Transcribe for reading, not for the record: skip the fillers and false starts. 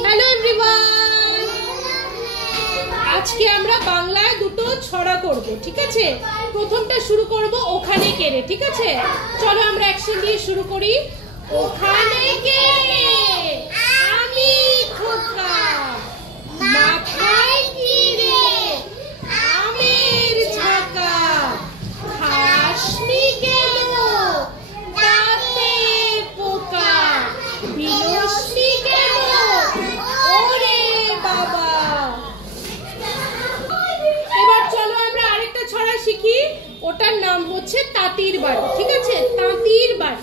Hello everyone, আজকে আমরা বাংলায় দুটো ছড়া করব, ঠিক আছে? প্রথমটা শুরু করব ওখানে কেড়ে, ঠিক আছে? চলো আমরা অ্যাকশন দিয়ে শুরু করি। ওখানে কেড়ে আমি খোকা, মাথায় কিরে আমের ঝাঁকা, খাসনি কেন দাঁতে পোকা, বিলসনি কেন ওরে বাবা। এবার চলো আমরা আরেকটা ছড়া শিখি, ওটার নাম হচ্ছে তাঁতির বাড়ি, ঠিক আছে? তাঁতির বাড়ি।